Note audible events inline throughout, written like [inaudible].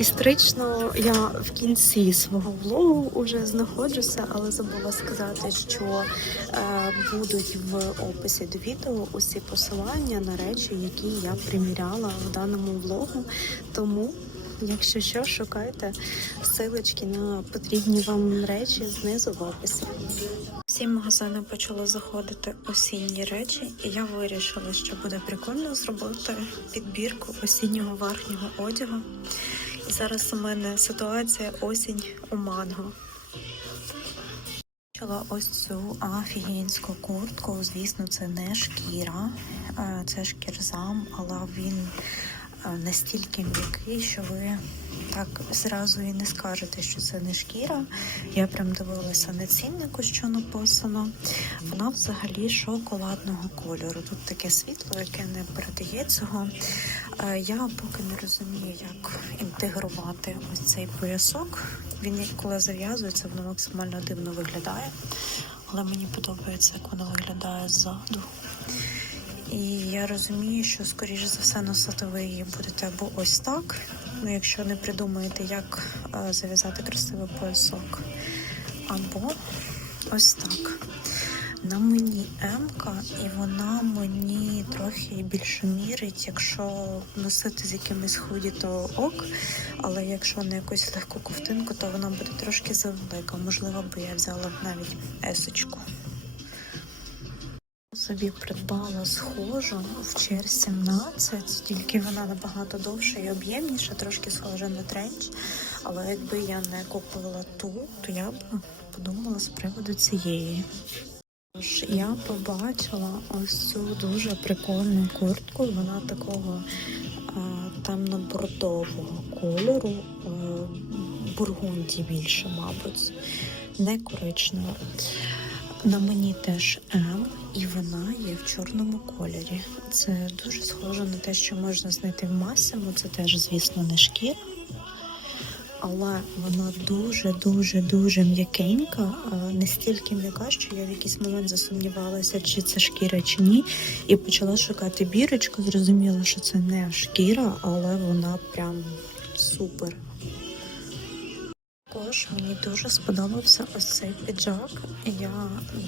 Історично я в кінці свого влогу вже знаходжуся, але забула сказати, що е, будуть в описі до відео усі посилання на речі, які я приміряла в даному влогу. Тому, якщо що, шукайте силочки на потрібні вам речі знизу в описі. Всі магазини почали заходити осінні речі, і я вирішила, що буде прикольно зробити підбірку осіннього верхнього одягу. Зараз у мене ситуація осінь у манго. Почала ось цю афігінську куртку. Звісно, це не шкіра, е, це шкірзам, але він е, настільки м'який, що ви так зразу і не скажете, що це не шкіра. Я прям дивилася на ціннику, що написано. Вона взагалі шоколадного кольору. Тут таке світло, яке не передає цього. Е, Я поки не розумію, як інтегрувати ось цей поясок. Він коли зав'язується, воно максимально дивно виглядає. Але мені подобається, як воно виглядає ззаду. І я розумію, що скоріш за все носити ви її будете або ось так. Ну, якщо не придумаєте, як е, зав'язати красивий поясок, або ось так. На мені М-ка, і вона мені трохи більше мірить. Якщо носити з якимись худі, то ок. Але якщо на якусь легку ковтинку, то вона буде трошки завелика. Можливо, би я взяла навіть есочку. Собі придбала схожу в чер 17, тільки вона набагато довша і об'ємніша, трошки схожа на тренч. Але якби я не купила ту, то я б подумала з приводу цієї. Тож я побачила ось цю дуже прикольну куртку. Вона такого темно-бордового кольору, а, бургунді більше, мабуть, не коричнева. На мені теж М, і вона є в чорному кольорі. Це дуже схоже на те, що можна знайти в Масимо. Це теж, звісно, не шкіра. Але вона дуже, дуже, м'якенька, а, настільки м'яка, що я в якийсь момент засумнівалася, чи це шкіра, чи ні. І почала шукати бірочку. Зрозуміла, що це не шкіра, але вона прям супер. Також мені дуже сподобався ось цей піджак. Я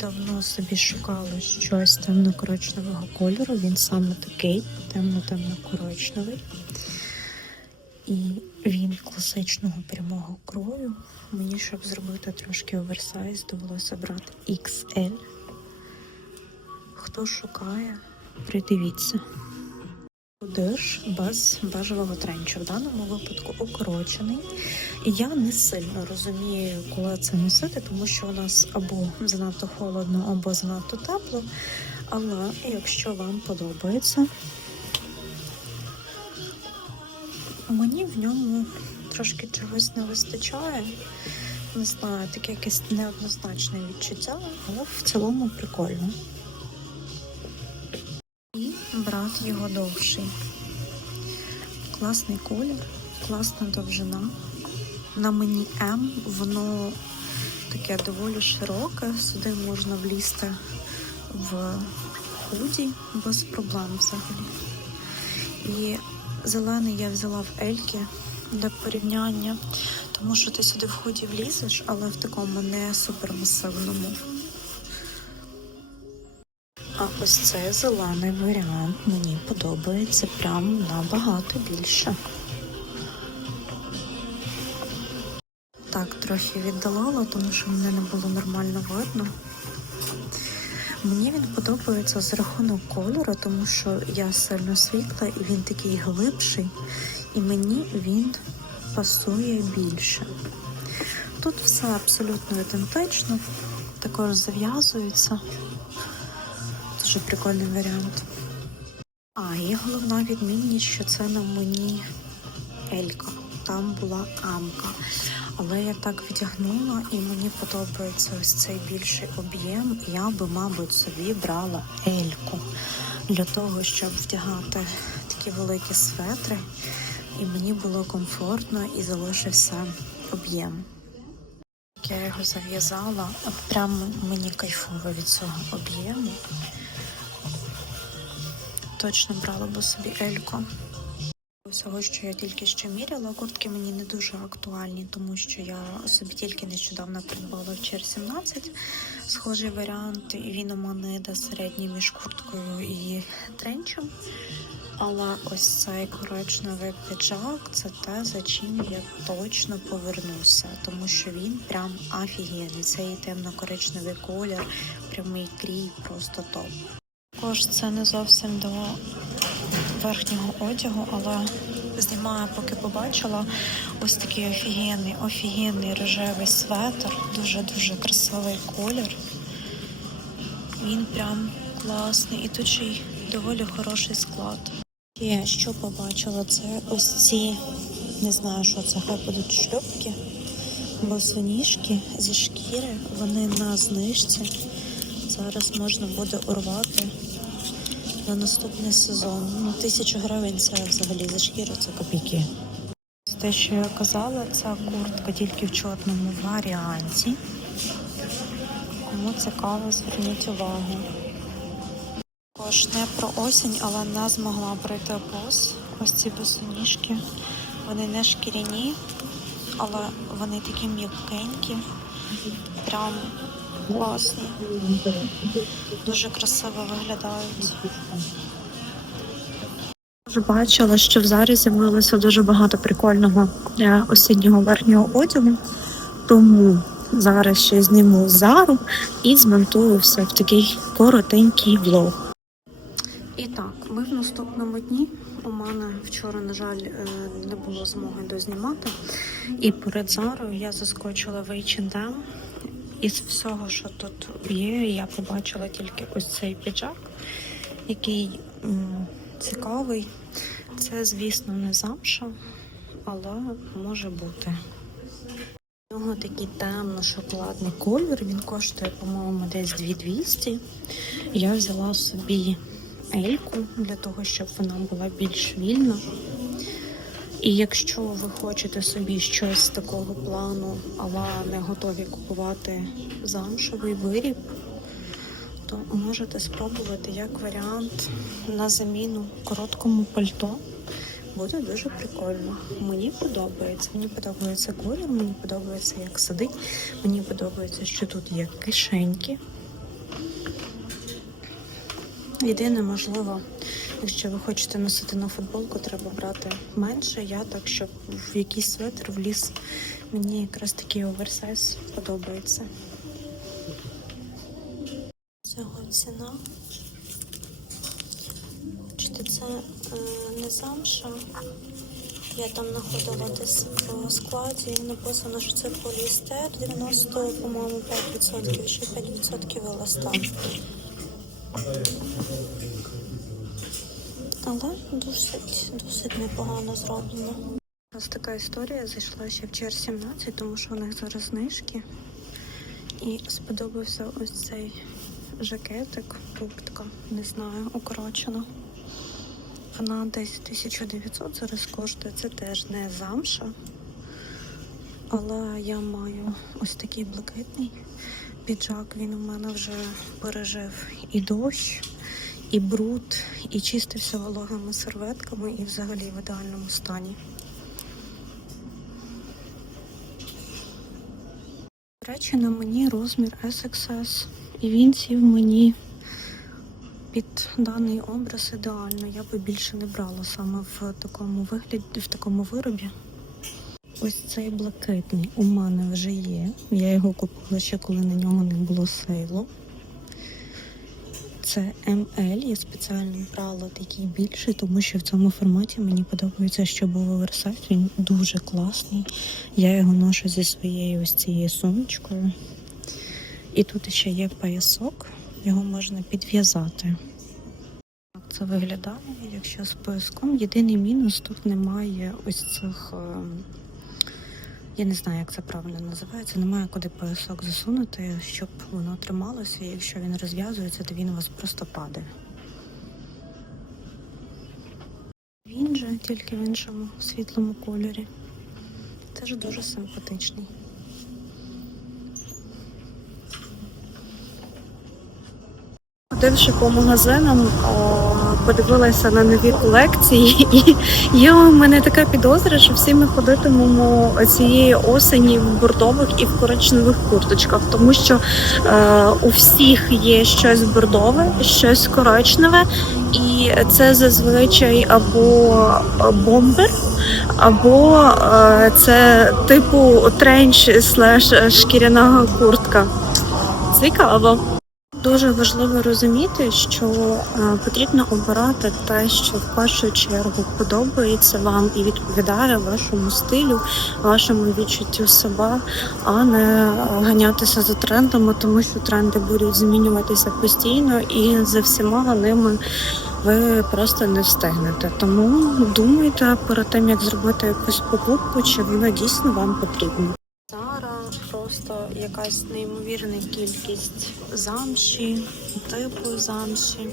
давно собі шукала щось темно-коричневого кольору. Він саме такий, темно-темно-коричневий. І він класичного прямого крою. Мені, щоб зробити трошки оверсайз, довелося брати XL. Хто шукає, придивіться. Диш без бежевого тренчу. В даному випадку укорочений. Я не сильно розумію, коли це носити, тому що у нас або занадто холодно, або занадто тепло. Але якщо вам подобається, мені в ньому трошки чогось не вистачає. Не знаю, таке якесь неоднозначне відчуття, але в цілому прикольно. І брат його довший. Класний колір, класна довжина. На мені М, воно таке доволі широке. Сюди можна влізти в худі без проблем взагалі. І зелений я взяла в Ельки для порівняння, тому що ти сюди в худі влізеш, але в такому не супермасивному. А ось цей зелений варіант мені подобається прям набагато більше. Так, трохи віддалила, тому що мене не було нормально видно. Мені він подобається з рахунок кольору, тому що я сильно світла і він такий глибший, і мені він пасує більше. Тут все абсолютно ідентично, також зав'язується. Дуже прикольний варіант. А, і головна відмінність, що це на мені Елька. Там була Амка. Але я так вдягнула і мені подобається ось цей більший об'єм. Я би, мабуть, собі брала Ельку для того, щоб вдягати такі великі светри. І мені було комфортно і залишився об'єм. Я його зав'язала, от прямо мені кайфово від цього об'єму. Точно брала би собі Ельку. Всього, що я тільки що міряла, куртки мені не дуже актуальні, тому що я собі тільки нещодавно придбала в Чер 17 схожий варіант, він у мене йде середній між курткою і тренчем. Але ось цей коричневий піджак це те, за чим я точно повернуся, тому що він прям офігенний. Цей темно-коричневий колір, прямий крій, просто топ. Також це не зовсім до верхнього одягу, але знімаю, поки побачила ось такий офігенний, офігенний рожевий светр, дуже-дуже красивий колір. Він прям класний і тут ще й доволі хороший склад. Я що побачила, це ось ці, не знаю, що це, хай будуть шльопки, босоніжки зі шкіри, вони на знижці. Зараз можна буде урвати на наступний сезон. Ну, тисячу гривень це взагалі за шкіру, це копійки. Те, що я казала, ця куртка тільки в чорному варіанті. Кому цікаво, зверніть увагу. Також не про осінь, але не змогла пройти бос. Ось ці босоніжки. Вони не шкіряні, але вони такі м'якенькі, прям класні. Дуже красиво виглядають. Бачила, що в зарі з'явилося дуже багато прикольного е, осіннього верхнього одягу. Тому зараз ще зніму зару і змонтую все в такий коротенький влог. І так, ми в наступному дні. У мене вчора, на жаль, е, не було змоги дознімати. І перед зарою я заскочила в H&M. Із всього, що тут є, я побачила тільки ось цей піджак, який м, цікавий. Це, звісно, не замша, але може бути. У нього такий темно-шоколадний колір. Він коштує, по-моєму, десь 2200. Я взяла собі ельку для того, щоб вона була більш вільна. І якщо ви хочете собі щось такого плану, але не готові купувати замшовий виріб, то можете спробувати як варіант на заміну короткому пальто. Буде дуже прикольно. Мені подобається. Мені подобається колір, мені подобається, як сидить. Мені подобається, що тут є кишеньки. Єдине, можливо, якщо ви хочете носити на футболку, треба брати менше. Я так, щоб в якийсь светр вліз. Мені якраз такий оверсайз подобається. Цього ціна. Бачите, це е, не замша. Я там знаходила десь по складі. Написано, що це поліестер 90, по-моєму, 5%, ще 5% еластан. Але досить, досить непогано зроблено. Ось така історія зайшла ще в чер 17, тому що у них зараз знижки. І сподобався ось цей жакетик, куртка, не знаю, укорочена. Вона десь 1900 зараз коштує. Це теж не замша. Але я маю ось такий блакитний піджак. Він у мене вже пережив і дощ, і бруд, і чистився вологими серветками, і взагалі в ідеальному стані. До речі, на мені розмір SXS, і він сів мені під даний образ ідеально. Я би більше не брала саме в такому вигляді, в такому виробі. Ось цей блакитний у мене вже є. Я його купила ще коли на нього не було сейлу. Це ML, я спеціально брала такий більший, тому що в цьому форматі мені подобається, що був оверсайз. Він дуже класний. Я його ношу зі своєю ось цією сумочкою. І тут ще є поясок, його можна підв'язати. Так це виглядає, якщо з пояском. Єдиний мінус тут немає ось цих. Я не знаю, як це правильно називається. Немає куди поясок засунути, щоб воно трималося. Якщо він розв'язується, то він у вас просто падає. Він же тільки в іншому світлому кольорі. Теж дуже симпатичний. Ходивши по магазинам, подивилася на нові колекції, [laughs] і є у мене така підозра, що всі ми ходитимемо цієї осені в бордових і в коричневих курточках, тому що е, у всіх є щось бордове, щось коричневе, і це зазвичай або бомбер, або е, це типу тренч слеш шкіряна куртка. Цікаво. Дуже важливо розуміти, що е, потрібно обирати те, що в першу чергу подобається вам і відповідає вашому стилю, вашому відчуттю себе, а не ганятися за трендами, тому що тренди будуть змінюватися постійно, і за всіма ними ви просто не встигнете. Тому думайте перед тим, як зробити якусь покупку, чи вона дійсно вам потрібна. Зара просто якась неймовірна кількість замші, типу замші.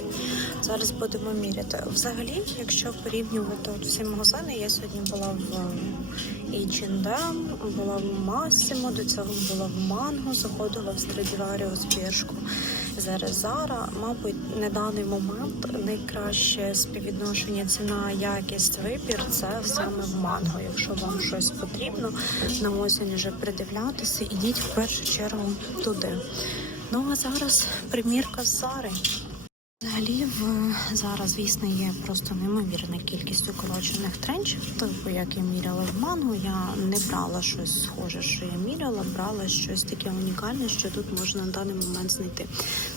Зараз будемо міряти. Взагалі, якщо порівнювати от всі магазини, я сьогодні була в H&M, була в Massimo, до цього була в Манго, заходила в Stradivarius Бершку. Зараз Зара, мабуть, на даний момент найкраще співвідношення ціна, якість, вибір це саме в манго. Якщо вам щось потрібно на осінь вже придивлятися, ідіть в першу чергу туди. Ну а зараз примірка з Зари. Взагалі, в зараз, звісно, є просто неймовірна кількість укорочених тренчів. Типу, як я міряла в мангу, я не брала щось схоже, що я міряла, брала щось таке унікальне, що тут можна на даний момент знайти.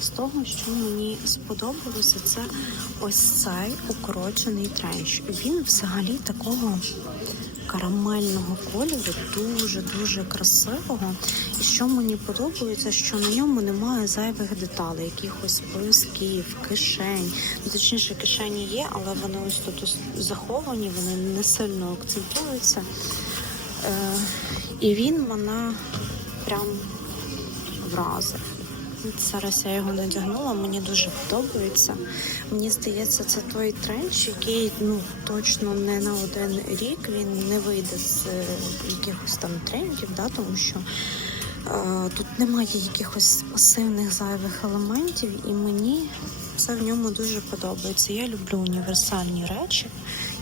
З того, що мені сподобалося, це ось цей укорочений тренч. Він взагалі такого карамельного кольору, дуже дуже красивого. І що мені подобається, що на ньому немає зайвих деталей, якихось блисків, кишень. Ну, Точніше, кишені є, але вони ось тут заховані, вони не сильно акцентуються. Е, і він мене прям вразив. Зараз я його надягнула, мені дуже подобається. Мені здається, це той тренч, який ну точно не на один рік він не вийде з е, якихось там трендів, да, тому що е, тут немає якихось пасивних зайвих елементів, і мені це в ньому дуже подобається. Я люблю універсальні речі,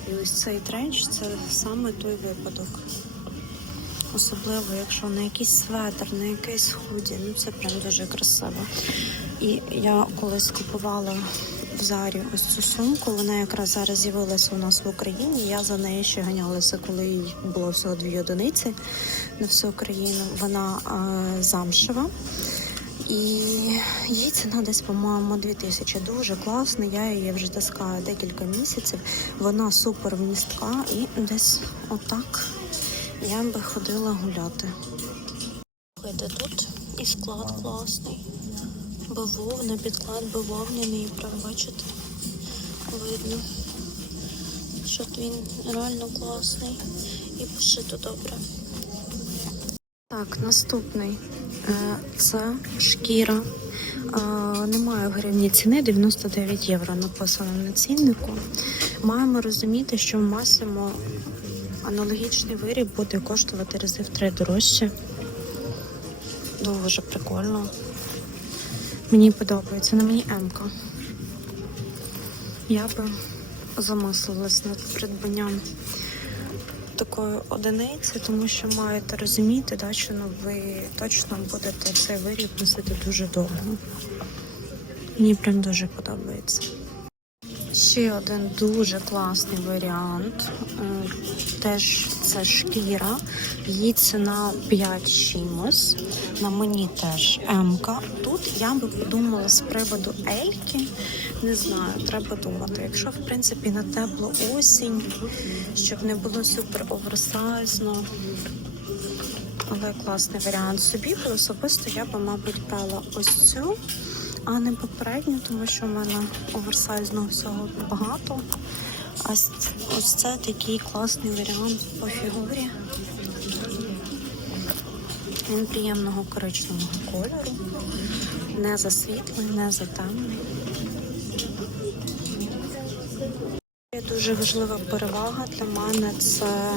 і ось цей тренч це саме той випадок. Особливо, якщо на якийсь светр, на якийсь худі, ну це прям дуже красиво. І я колись купувала в Зарі ось цю сумку. Вона якраз зараз з'явилася у нас в Україні. Я за нею ще ганялася, коли їй було всього дві одиниці на всю Україну. Вона е, замшева. І їй ціна десь, по-моєму, 2000. Дуже класна. Я її вже таскаю декілька місяців. Вона супер вмістка і десь отак я би ходила гуляти. Слухайте, тут і склад класний. Бавовна, підклад бавовняний, прям бачите, видно, що він реально класний і пошито добре. Так, наступний Е, це шкіра. Немає в гривні ціни 99 євро написано на ціннику. Маємо розуміти, що в Масимо аналогічний виріб буде коштувати рази три дорожче. Дуже прикольно. Мені подобається, на мені М-ка. Я би замислилась над придбанням такої одиниці, тому що маєте розуміти, да, що ну, ви точно будете цей виріб носити дуже довго. Мені прям дуже подобається. Ще один дуже класний варіант. Е, Теж це шкіра. Її ціна 5 чимось. На мені теж М-ка. Тут я би подумала з приводу Ельки. Не знаю, треба думати. Якщо в принципі на теплу осінь, щоб не було супер оверсайзно. Але класний варіант собі, бо особисто я би, мабуть, брала ось цю а не попередню, тому що в мене оверсайзного всього багато. А ось це такий класний варіант по фігурі. Він приємного коричневого кольору, не засвітлий, не затемний. Є Дуже важлива перевага для мене це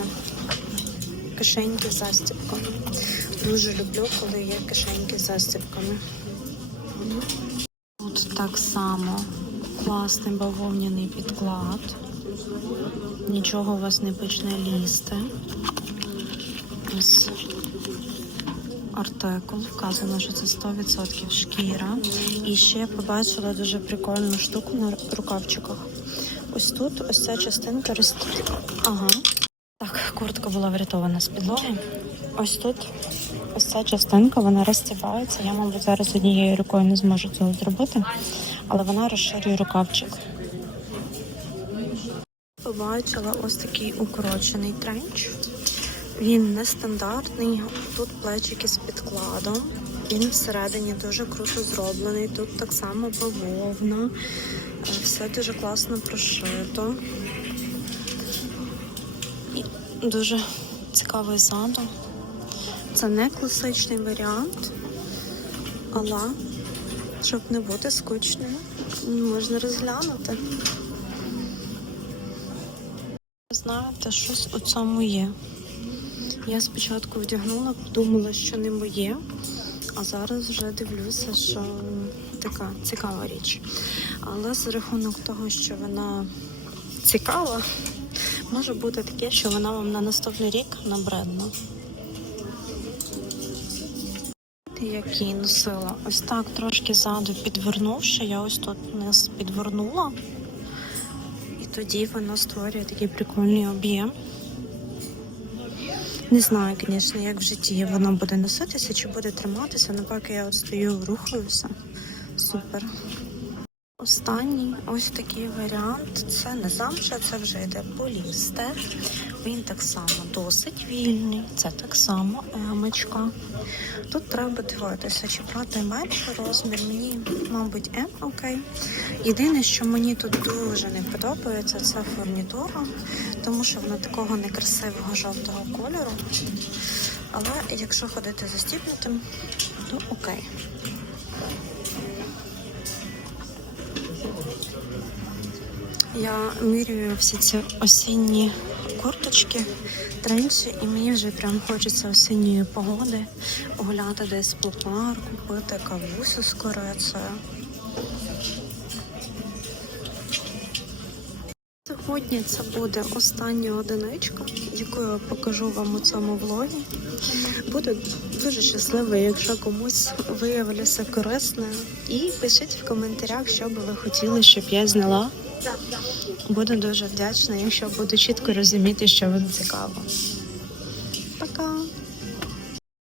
кишеньки з застібками. Дуже люблю, коли є кишеньки з застібками. Так само класний бавовняний підклад. Нічого у вас не почне лізти. Ось Артекул. Вказано, що це 100% шкіра. І ще побачила дуже прикольну штуку на рукавчиках. Ось тут ось ця частинка роз... Ага. Так, куртка була врятована з підлоги. Ось тут ось ця частинка, вона розтівається. Я, мабуть, зараз однією рукою не зможу цього зробити, але вона розширює рукавчик. Побачила ось такий укорочений тренч. Він нестандартний. Тут плечики з підкладом. Він всередині дуже круто зроблений. Тут так само бавовна. Е, Все дуже класно прошито. Дуже цікавий задум. Це не класичний варіант, але щоб не бути скучною, можна розглянути. Знаєте, щось у цьому є. Я спочатку вдягнула, подумала, що не моє, а зараз вже дивлюся, що така цікава річ. Але за рахунок того, що вона цікава, може бути таке, що вона вам на наступний рік набредна. Які носила. Ось так трошки ззаду підвернувши, я ось тут не підвернула. І тоді воно створює такий прикольний об'єм. Не знаю, звісно, як в житті воно буде носитися чи буде триматися, але поки я от стою, рухаюся. Супер. Останній ось такий варіант. Це не замша, це вже йде полістер. Він так само досить вільний. Це так само емочка. Тут треба дивитися, чи брати менший розмір. Мені, мабуть, М окей. Єдине, що мені тут дуже не подобається, це фурнітура, тому що вона такого некрасивого жовтого кольору. Але якщо ходити застібнутим, то окей. Я міряю всі ці осінні курточки, тренчі, і мені вже прям хочеться осінньої погоди гуляти десь по парку, пити кавусю з корицею. Сьогодні це буде остання одиничка, яку я покажу вам у цьому влогі. Буду дуже щаслива, якщо комусь виявилося корисною. І пишіть в коментарях, що би ви хотіли, щоб я зняла. Буду дуже вдячна, якщо буду чітко розуміти, що вам цікаво.